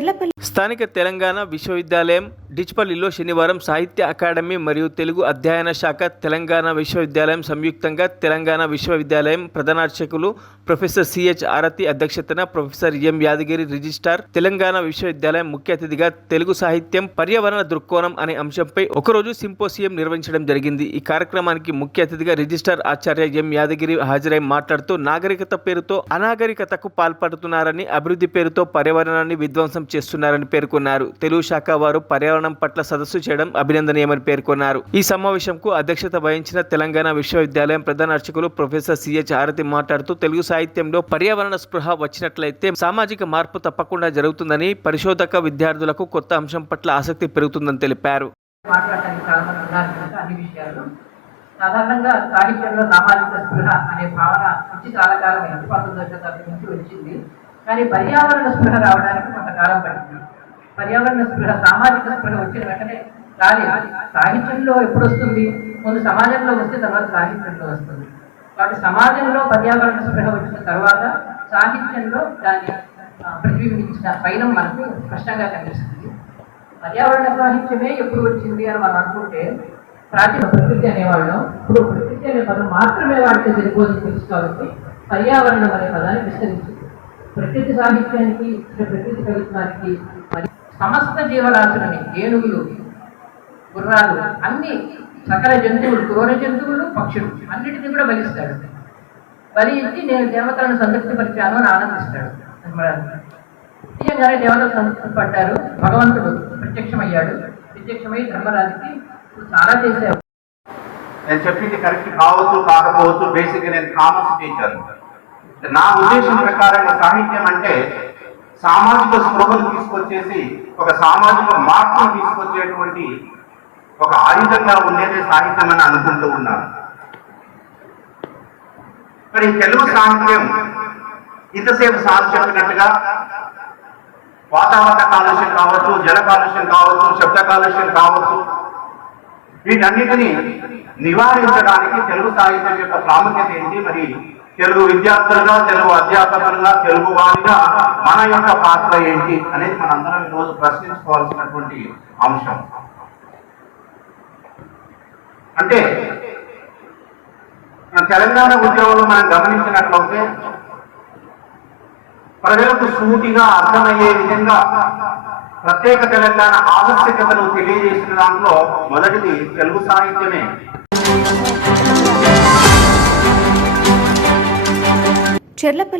చెర్లపల్లి స్థానిక తెలంగాణ విశ్వవిద్యాలయం డిచ్పల్లిలో శనివారం సాహిత్య అకాడమీ మరియు తెలుగు అధ్యయన శాఖ తెలంగాణ విశ్వవిద్యాలయం సంయుక్తంగా తెలంగాణ విశ్వవిద్యాలయం ప్రధానార్చకులు ప్రొఫెసర్ సిహెచ్ ఆరతి అధ్యక్షతన professor M. Yadagiri registrar Telangana విశ్వవిద్యాలయం ముఖ్య అతిథిగా తెలుగు సాహిత్యం పర్యావరణ దృక్కోణం అనే అంశంపై ఒకరోజు సింపోసియం నిర్వహించడం జరిగింది. ఈ కార్యక్రమానికి ముఖ్య అతిథిగా రిజిస్ట్రార్ ఆచార్య ఎం. యాదగిరి హాజరై మాట్లాడుతూ నాగరికత పేరుతో అనాగరికతకు పాల్పడుతున్నారని అభివృద్ధి పేరుతో పర్యావరణాన్ని విధ్వంసం చేస్తున్నారని పేర్కొన్నారు. తెలుగు శాఖ వారు పర్యావరణం పట్ల సదస్సు చేయడం అభినందనీయమని పేర్కొన్నారు. ఈ సమావేశంకు అధ్యక్షత వహించిన తెలంగాణ విశ్వవిద్యాలయం ప్రధాన అర్చకులు ప్రొఫెసర్ సిహెచ్ ఆరతి మాట్లాడుతూ తెలుగు సాహిత్యంలో పర్యావరణ స్పృహ వచ్చినట్లయితే సామాజిక మార్పు తప్పకుండా జరుగుతుందని పరిశోధక విద్యార్థులకు కొత్త అంశం పట్ల ఆసక్తి పెరుగుతుందని తెలిపారు. సాధారణంగా సాహిత్యంలో సామాజిక స్పృహ అనే భావన వచ్చి చాలా కాలం పంతొమ్మిది శతాబ్దం నుంచి వచ్చింది. కానీ పర్యావరణ స్పృహ రావడానికి కొంతకాలం పట్టింది. పర్యావరణ స్పృహ సామాజిక స్పృహ వచ్చిన వెంటనే రాలేదు సాహిత్యంలో ఎప్పుడు వస్తుంది? ముందు సమాజంలో వస్తే తర్వాత సాహిత్యంలో వస్తుంది. కాబట్టి సమాజంలో పర్యావరణ స్పృహ వచ్చిన తర్వాత సాహిత్యంలో దాన్ని ప్రతిబింబించిన పైన మనకు స్పష్టంగా కనిపిస్తుంది. పర్యావరణ సాహిత్యమే ఎప్పుడు వచ్చింది అని మనం అనుకుంటే ప్రాచీన ప్రకృతి అనేవాళ్ళం. ఇప్పుడు ప్రకృతి అనే పదం మాత్రమే వాడితే సరిపోతుంది తెలుసు కాబట్టి పర్యావరణం అనే పదాన్ని విస్తరించింది. ప్రకృతి సాహిత్యానికి ప్రకృతి కవిత్వానికి మరి సమస్త జీవరాశులని ఏనుగులు గుర్రాలు అన్ని సకల జంతువులు క్రూర జంతువులు పక్షులు అన్నిటిని కూడా బలిస్తాడు. బలి ఇచ్చి నేను దేవతలను సంతృప్తిపరిచాను అని ఆనందిస్తాడు. నిజంగానే దేవతలు సంతృప్తిపడ్డారు. భగవంతుడు ప్రత్యక్షమయ్యాడు. ప్రత్యక్షమై ధర్మరాజుకి చాలా చేశావు. నేను చెప్పింది కరెక్ట్ కావచ్చు కాకపోవచ్చు బేసిక్ నేను కామర్స్ టీచర్ నా ఉద్దేశం ప్రకారంగా సాహిత్యం అంటే సామాజిక స్పృహను తీసుకొచ్చేసి ఒక సామాజిక మార్పును తీసుకొచ్చేటువంటి ఒక ఆయుధంగా ఉండేదే సాహిత్యం అని అనుకుంటూ ఉన్నాను. మరి తెలుగు సాహిత్యం ఇంతసేపు సాగు చెప్పినట్టుగా వాతావరణ కాలుష్యం కావచ్చు జల కాలుష్యం కావచ్చు శబ్ద కాలుష్యం కావచ్చు వీటన్నిటిని నివారించడానికి తెలుగు సాహిత్యం యొక్క ప్రాముఖ్యత ఏంటి? మరి తెలుగు విద్యార్థులుగా తెలుగు అధ్యాపకులుగా తెలుగు వారిగా మన యొక్క పాత్ర ఏంటి అనేది మనందరం ఈరోజు ప్రశ్నించుకోవాల్సినటువంటి అంశం. అంటే తెలంగాణ ఉద్యోగంలో మనం గమనించినట్లయితే ప్రజలకు సూటిగా అర్థమయ్యే విధంగా ప్రత్యేక తెలంగాణ ఆవశ్యకతను తెలియజేసిన దాంట్లో మొదటిది తెలుగు సాహిత్యమే. చెర్లపల్లి